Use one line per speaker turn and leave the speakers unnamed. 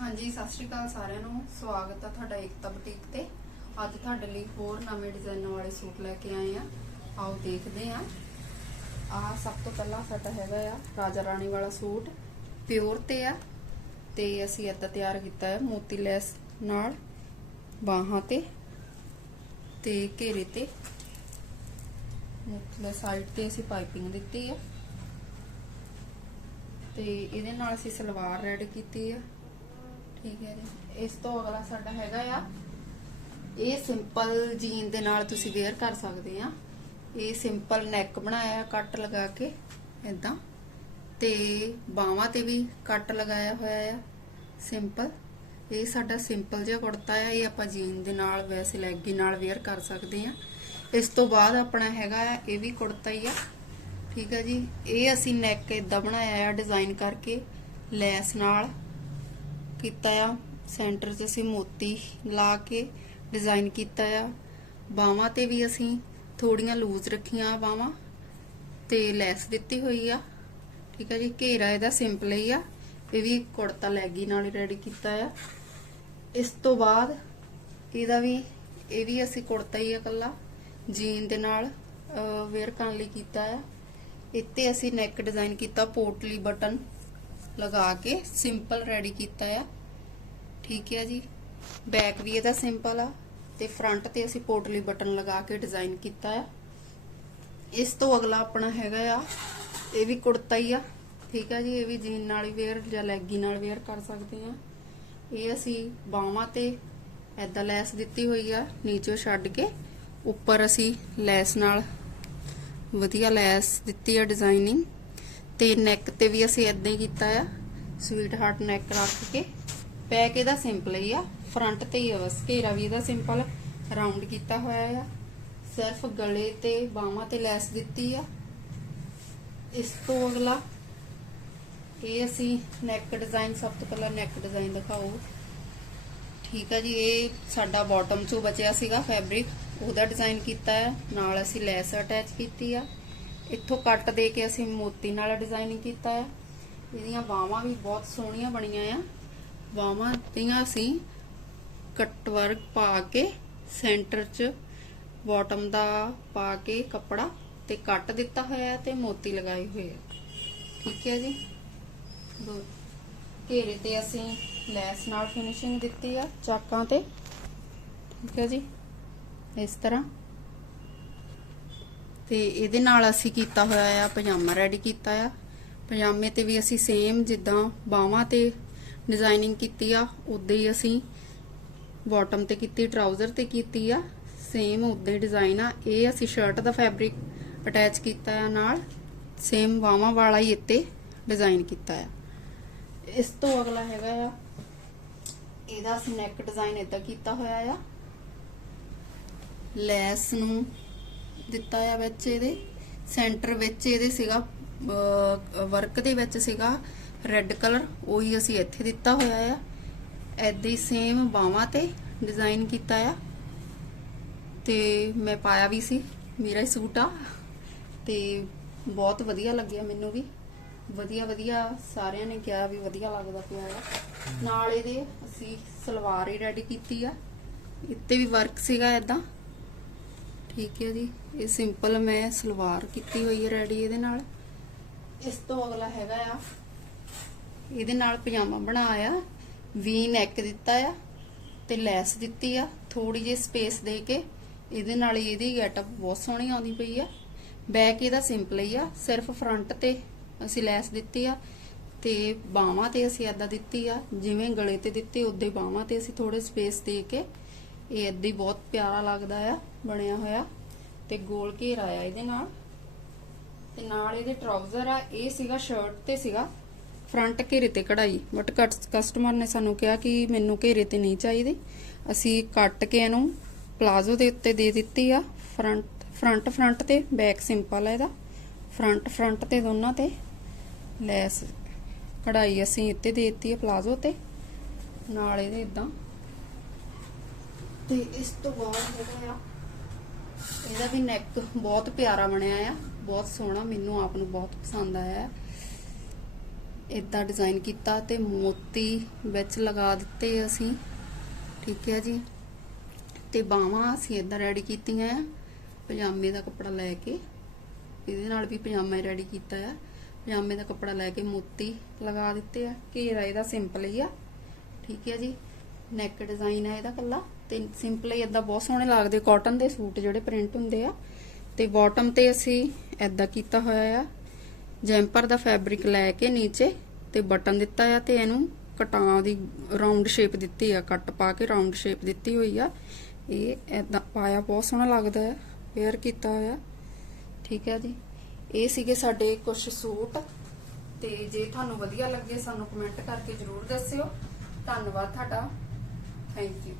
ਹਾਂਜੀ, ਸਤਿ ਸ਼੍ਰੀ ਅਕਾਲ ਸਾਰਿਆਂ ਨੂੰ। ਸਵਾਗਤ ਆ ਤੁਹਾਡਾ ਏਕਤਾ ਬੁਟੀਕ ਤੇ। ਅੱਜ ਤੁਹਾਡੇ ਲਈ ਹੋਰ ਨਵੇਂ ਡਿਜ਼ਾਈਨਾਂ ਵਾਲੇ ਸੂਟ ਲੈ ਕੇ ਆਏ ਆ। ਆਓ ਦੇਖਦੇ ਆ। ਆਹ ਸਭ ਤੋਂ ਪਹਿਲਾਂ ਸਾਡਾ ਹੈਗਾ ਆ ਰਾਜਾ ਰਾਣੀ ਵਾਲਾ ਸੂਟ। ਪਿਓਰ ਤੇ ਆ ਤੇ ਅਸੀਂ ਇੱਦਾਂ ਤਿਆਰ ਕੀਤਾ ਹੈ ਮੋਤੀ ਲੈਸ ਨਾਲ, ਬਾਹਾਂ ਤੇ ਤੇ ਘੇਰੇ ਤੇ। ਮੋਤੀ ਸਾਈਡ ਤੇ ਅਸੀਂ ਪਾਈਪਿੰਗ ਦਿੱਤੀ ਆ। ਤੇ ਇਹਦੇ ਨਾਲ ਅਸੀਂ ਸਲਵਾਰ ਰੈਡ ਕੀਤੀ ਆ। ਠੀਕ ਹੈ ਜੀ। ਇਸ ਤੋਂ ਅਗਲਾ ਸਾਡਾ ਹੈਗਾ ਆ, ਇਹ ਸਿੰਪਲ ਜੀਨ ਦੇ ਨਾਲ ਤੁਸੀਂ ਵੇਅਰ ਕਰ ਸਕਦੇ ਆ। ਇਹ ਸਿੰਪਲ ਨੈਕ ਬਣਾਇਆ ਕੱਟ ਲਗਾ ਕੇ ਇਦਾਂ ਤੇ ਬਾਹਾਂ ਤੇ ਵੀ ਕੱਟ ਲਗਾਇਆ ਹੋਇਆ ਆ ਸਿੰਪਲ ਇਹ ਸਾਡਾ ਸਿੰਪਲ ਜਿਹਾ ਕੁੜਤਾ ਆ, ਇਹ ਆਪਾਂ ਜੀਨ ਦੇ ਨਾਲ, ਵੈਸੇ ਲੈਗੀ ਨਾਲ ਵੇਅਰ ਕਰ ਸਕਦੇ ਆ। ਇਸ ਤੋਂ ਬਾਅਦ ਆਪਣਾ ਹੈਗਾ ਆ, ਇਹ ਵੀ ਕੁੜਤਾ ਹੀ ਆ। ਠੀਕ ਹੈ ਜੀ। ਇਹ ਅਸੀਂ ਨੈਕ ਇਦਾਂ ਬਣਾਇਆ ਆ ਡਿਜ਼ਾਈਨ ਕਰਕੇ, ਲੈਸ ਨਾਲ। ਕੀਤਾ ਆ। ਸੈਂਟਰ 'ਚ ਅਸੀਂ ਮੋਤੀ ਲਾ ਕੇ ਡਿਜ਼ਾਈਨ ਕੀਤਾ ਆ। ਬਾਹਾਂ ਤੇ ਵੀ ਅਸੀਂ ਥੋੜੀਆਂ ਲੂਜ਼ ਰੱਖੀਆਂ ਬਾਹਾਂ ਤੇ ਲੈਸ ਦਿੱਤੀ ਹੋਈ ਆ। ਠੀਕ ਹੈ ਜੀ, ਘੇਰਾ ਇਹਦਾ ਸਿੰਪਲ ਹੀ ਆ। ਇਹ ਵੀ ਕੁੜਤਾ ਲੈਗੀ ਨਾਲ ਰੈਡੀ ਕੀਤਾ ਆ। ਇਸ ਤੋਂ ਬਾਅਦ ਇਹਦਾ ਵੀ, ਇਹ ਵੀ ਅਸੀਂ ਕੁੜਤਾ ਹੀ ਆ ਕੱਲਾ ਜੀਨ ਦੇ ਨਾਲ ਵੇਅਰ ਕਰਨ ਲਈ ਕੀਤਾ ਆ। ਇੱਥੇ ਅਸੀਂ ਨੈਕ ਡਿਜ਼ਾਈਨ ਕੀਤਾ, ਪੋਟਲੀ ਬਟਨ। ਲਗਾ ਕੇ ਸਿੰਪਲ ਰੈਡੀ ਕੀਤਾ ਆ। ਠੀਕ ਹੈ ਜੀ। ਬੈਕ ਵੀ ਇਹਦਾ ਸਿੰਪਲ ਆ ਤੇ ਫਰੰਟ ਤੇ ਅਸੀਂ ਪੋਟਲੀ ਬਟਨ ਲਗਾ ਕੇ ਡਿਜ਼ਾਈਨ ਕੀਤਾ ਆ। ਇਸ ਤੋਂ ਅਗਲਾ ਆਪਣਾ ਹੈਗਾ ਆ, ਇਹ ਵੀ ਕੁੜਤਾ ਹੀ ਆ। ਠੀਕ ਆ ਜੀ, ਇਹ ਵੀ ਜੀਨ ਨਾਲ ਹੀ ਵੇਅਰ ਜਾਂ ਲੈਗੀ ਨਾਲ ਵੇਅਰ ਕਰ ਸਕਦੇ ਆ। ਇਹ ਅਸੀਂ ਬਾਹਾਂ ਤੇ ਐਦਾਂ ਲੈਸ ਦਿੱਤੀ ਹੋਈ ਆ, ਨੀਚੇ ਛੱਡ ਕੇ ਉੱਪਰ ਅਸੀਂ ਲੈਸ ਨਾਲ ਵਧੀਆ ਲੈਸ ਦਿੱਤੀ ਆ ਡਿਜ਼ਾਈਨਿੰਗ ਤੇ ਨੈਕ ਤੇ ਵੀ ਅਸੀਂ ਐਦਾਂ ਹੀ ਕੀਤਾ ਆ ਸਵੀਟ ਹਾਰਟ ਨੈਕ ਰੱਖ ਕੇ। ਬੈਕ ਇਹਦਾ ਸਿੰਪਲ ਹੀ ਆ ਫਰੰਟ ਤੇ ਹੀ ਆ ਬਸ, ਘੇਰਾ ਵੀ ਇਹਦਾ ਸਿੰਪਲ ਰਾਉਂਡ ਕੀਤਾ ਹੋਇਆ ਆ। ਸਿਰਫ ਗਲੇ ਤੇ ਬਾਹਾਂ ਤੇ ਲੈਸ ਦਿੱਤੀ ਆ। ਇਸ ਤੋਂ ਅਗਲਾ, ਇਹ ਅਸੀਂ ਨੈਕ ਡਿਜ਼ਾਈਨ ਸਭ ਤੋਂ ਪਹਿਲਾਂ ਨੈਕ ਡਿਜ਼ਾਈਨ ਦਿਖਾਓ। ਠੀਕ ਆ ਜੀ, ਇਹ ਸਾਡਾ ਬਾਟਮ ਚੋਂ ਬਚਿਆ ਸੀਗਾ ਫੈਬਰਿਕ ਉਹਦਾ ਡਿਜ਼ਾਈਨ ਕੀਤਾ ਹੈ ਨਾਲ ਅਸੀਂ ਲੈਸ ਅਟੈਚ ਕੀਤੀ ਆ। ਇੱਥੋਂ ਕੱਟ ਦੇ ਕੇ ਅਸੀਂ ਮੋਤੀ ਨਾਲ ਡਿਜ਼ਾਈਨਿੰਗ ਕੀਤਾ ਹੈ ਇਹਦੀਆਂ ਬਾਹਾਂ ਵੀ ਬਹੁਤ ਸੋਹਣੀਆਂ ਬਣੀਆਂ ਆ। ਬਾਹਾਂ ਦੀਆਂ ਅਸੀਂ ਕੱਟ ਵਰਕ ਪਾ ਕੇ ਸੈਂਟਰ 'ਚ ਬਾਟਮ ਦਾ ਪਾ ਕੇ ਕੱਪੜਾ ਤੇ ਕੱਟ ਦਿੱਤਾ ਹੋਇਆ ਹੈ ਤੇ ਮੋਤੀ ਲਗਾਏ ਹੋਏ ਆ ਠੀਕ ਹੈ ਜੀ? ਦੋ ਘੇਰੇ ਤੇ ਅਸੀਂ ਲੈਸ ਨਾਲ ਫਿਨਿਸ਼ਿੰਗ ਦਿੱਤੀ ਆ, ਚਾਕਾਂ ਤੇ। ਠੀਕ ਹੈ ਜੀ? ਇਸ ਤਰ੍ਹਾਂ। ਤੇ ਇਹਦੇ ਨਾਲ ਅਸੀਂ ਕੀਤਾ ਹੋਇਆ ਆ ਪਜਾਮਾ ਰੈਡੀ ਕੀਤਾ ਆ। ਪਜਾਮੇ ਤੇ ਵੀ ਅਸੀਂ ਸੇਮ ਜਿੱਦਾਂ ਬਾਹਾਂ ਤੇ ਡਿਜ਼ਾਈਨਿੰਗ ਕੀਤੀ ਆ, ਉਦਾਂ ਹੀ ਅਸੀਂ ਬਾਟਮ ਤੇ ਕੀਤੀ ਟਰਾਊਜ਼ਰ ਤੇ ਕੀਤੀ ਆ। ਸੇਮ ਉਦਾਂ ਹੀ ਡਿਜ਼ਾਈਨ ਆ। ਇਹ ਅਸੀਂ ਸ਼ਰਟ ਦਾ ਫੈਬਰਿਕ ਅਟੈਚ ਕੀਤਾ ਆ ਨਾਲ। ਸੇਮ ਬਾਹਾਂ ਵਾਲਾ ਹੀ ਇੱਥੇ ਡਿਜ਼ਾਈਨ ਕੀਤਾ ਆ। ਇਸ ਤੋਂ ਅਗਲਾ ਹੈਗਾ ਆ, ਇਹਦਾ ਅਸੀਂ ਨੈਕ ਡਿਜ਼ਾਈਨ ਇਦਾਂ ਕੀਤਾ ਹੋਇਆ ਆ। ਲੈਸ ਨੂੰ ਦਿੱਤਾ ਆ ਵਿੱਚ ਇਹਦੇ ਸੈਂਟਰ ਵਿੱਚ ਇਹਦੇ ਸੀਗਾ ਵਰਕ ਦੇ ਵਿੱਚ ਸੀਗਾ ਰੈੱਡ ਕਲਰ ਉਹੀ ਅਸੀਂ ਇੱਥੇ ਦਿੱਤਾ ਹੋਇਆ ਆ। ਐਦਾਂ ਹੀ ਸੇਮ ਬਾਹਾਂ ਤੇ ਡਿਜ਼ਾਈਨ ਕੀਤਾ ਆ। ਤੇ ਮੈਂ ਪਾਇਆ ਵੀ ਸੀ, ਮੇਰਾ ਹੀ ਸੂਟ ਆ। ਤੇ ਬਹੁਤ ਵਧੀਆ ਲੱਗਿਆ ਮੈਨੂੰ ਵੀ। ਵਧੀਆ ਵਧੀਆ ਸਾਰਿਆਂ ਨੇ ਕਿਹਾ ਵੀ ਵਧੀਆ ਲੱਗਦਾ ਪਿਆ ਆ। ਨਾਲ ਇਹਦੇ ਅਸੀਂ ਸਲਵਾਰ ਹੀ ਰੈਡੀ ਕੀਤੀ ਆ। ਇੱਥੇ ਵੀ ਵਰਕ ਸੀਗਾ ਐਦਾਂ ਠੀਕ ਹੈ ਜੀ। ਇਹ ਸਿੰਪਲ ਮੈਂ ਸਲਵਾਰ ਕੀਤੀ ਹੋਈ ਹੈ ਰੈਡੀ ਇਹਦੇ ਨਾਲ। ਇਸ ਤੋਂ ਅਗਲਾ ਹੈਗਾ ਆ। ਇਹਦੇ ਨਾਲ ਪਜਾਮਾ ਬਣਾਇਆ ਵੀ ਨੈਕ ਦਿੱਤਾ ਆ ਤੇ ਲੈਸ ਦਿੱਤੀ ਆ। ਥੋੜੀ ਜਿਹੀ ਸਪੇਸ ਦੇ ਕੇ ਇਹਦੇ ਨਾਲ ਇਹਦੀ ਗੈਟਅਪ ਬਹੁਤ ਸੋਹਣੀ ਆਉਂਦੀ ਪਈ ਆ। ਬੈਕ ਇਹਦਾ ਸਿੰਪਲ ਹੀ ਆ ਸਿਰਫ ਫਰੰਟ ਤੇ ਅਸੀਂ ਲੈਸ ਦਿੱਤੀ ਆ ਤੇ ਬਾਹਾਂ ਤੇ ਅਸੀਂ ਏਦਾਂ ਦਿੱਤੀ ਆ। ਜਿਵੇਂ ਗਲੇ ਤੇ ਦਿੱਤੀ ਉਦਾਂ ਬਾਹਾਂ ਤੇ ਅਸੀਂ ਥੋੜੇ ਸਪੇਸ ਦੇ ਕੇ ਇਹ ਏਦਾਂ ਹੀ ਬਹੁਤ ਪਿਆਰਾ ਲੱਗਦਾ ਆ, ਬਣਿਆ ਹੋਇਆ। ਤੇ ਗੋਲ ਘੇਰਾ ਆ ਇਹਦੇ ਨਾਲ। ਤੇ ਨਾਲ ਇਹਦੇ ਟਰਾਊਜ਼ਰ ਆ, ਇਹ ਸੀਗਾ ਸ਼ਰਟ ਤੇ ਸੀਗਾ। ਫਰੰਟ ਘੇਰੇ ਤੇ ਕਢਾਈ। ਬਟ ਕਸਟਮਰ ਨੇ ਸਾਨੂੰ ਕਿਹਾ ਕਿ ਮੈਨੂੰ ਘੇਰੇ ਤੇ ਨਹੀਂ ਚਾਹੀਦੀ। ਅਸੀਂ ਕੱਟ ਕੇ ਇਹਨੂੰ ਪਲਾਜ਼ੋ ਦੇ ਉੱਤੇ ਦੇ ਦਿੱਤੀ ਆ। ਫਰੰਟ ਫਰੰਟ ਫਰੰਟ ਤੇ ਬੈਕ ਸਿੰਪਲ ਆ ਇਹਦਾ। ਫਰੰਟ ਫਰੰਟ ਤੇ ਦੋਨਾਂ ਤੇ। ਲੈਸ ਕਢਾਈ ਅਸੀਂ ਇੱਥੇ ਦੇ ਦਿੱਤੀ ਹੈ ਪਲਾਜ਼ੋ ਤੇ। ਨਾਲ ਇਹਦੇ ਇਦਾਂ ਤੇ ਇਸ ਤੋਂ ਬਾਅਦ ਹੈਗਾ ਆ, ਇਹਦਾ ਵੀ ਨੈਕ ਬਹੁਤ ਪਿਆਰਾ ਬਣਿਆ ਆ, ਬਹੁਤ ਸੋਹਣਾ, ਮੈਨੂੰ ਆਪ ਨੂੰ ਬਹੁਤ ਪਸੰਦ ਆਇਆ। ਇਦਾਂ ਡਿਜ਼ਾਈਨ ਕੀਤਾ ਤੇ ਮੋਤੀ ਵਿੱਚ ਲਗਾ ਦਿੱਤੇ ਅਸੀਂ, ਠੀਕ ਹੈ ਜੀ। ਤੇ ਬਾਹਾਂ ਅਸੀਂ ਇਦਾਂ ਰੈਡੀ ਕੀਤੀਆਂ ਆ, ਪਜਾਮੇ ਦਾ ਕੱਪੜਾ ਲੈ ਕੇ। ਇਹਦੇ ਨਾਲ ਵੀ ਪਜਾਮਾ ਰੈਡੀ ਕੀਤਾ ਆ। ਪਜਾਮੇ ਦਾ ਕੱਪੜਾ ਲੈ ਕੇ ਮੋਤੀ ਲਗਾ ਦਿੱਤੇ ਆ। ਘੇਰਾ ਇਹਦਾ ਸਿੰਪਲ ਹੀ ਆ, ਠੀਕ ਹੈ ਜੀ। ਨੈਕ ਡਿਜ਼ਾਈਨ ਆ ਇਹਦਾ ਕੱਲਾ ਤੇ ਸਿੰਪਲ ਹੀ ਇਦਾਂ ਬਹੁਤ ਸੋਹਣੇ ਲੱਗਦੇ। ਕਾਟਨ ਦੇ ਸੂਟ ਜਿਹੜੇ ਪ੍ਰਿੰਟ ਹੁੰਦੇ ਆ। ਤੇ ਬਾਟਮ ਤੇ ਅਸੀਂ ਇਦਾਂ ਕੀਤਾ ਹੋਇਆ ਆ। ਜੈਂਪਰ ਦਾ ਫੈਬਰਿਕ ਲੈ ਕੇ ਨੀਚੇ ਤੇ ਬਟਨ ਦਿੱਤਾ ਆ ਤੇ ਇਹਨੂੰ ਕਟਾਂ ਦੀ ਰਾਉਂਡ ਸ਼ੇਪ ਦਿੱਤੀ ਆ। ਕੱਟ ਪਾ ਕੇ ਰਾਉਂਡ ਸ਼ੇਪ ਦਿੱਤੀ ਹੋਈ ਆ। ਇਹ ਇਦਾਂ ਪਾਇਆ, ਬਹੁਤ ਸੋਹਣਾ ਲੱਗਦਾ ਹੈ ਪੇਅਰ ਕੀਤਾ ਹੋਇਆ। ਠੀਕ ਹੈ ਜੀ। ਇਹ ਸੀਗੇ ਸਾਡੇ ਕੁਝ ਸੂਟ। ਤੇ ਜੇ ਤੁਹਾਨੂੰ ਵਧੀਆ ਲੱਗੇ ਸਾਨੂੰ ਕਮੈਂਟ ਕਰਕੇ ਜਰੂਰ ਦੱਸਿਓ। ਧੰਨਵਾਦ ਤੁਹਾਡਾ। Thank you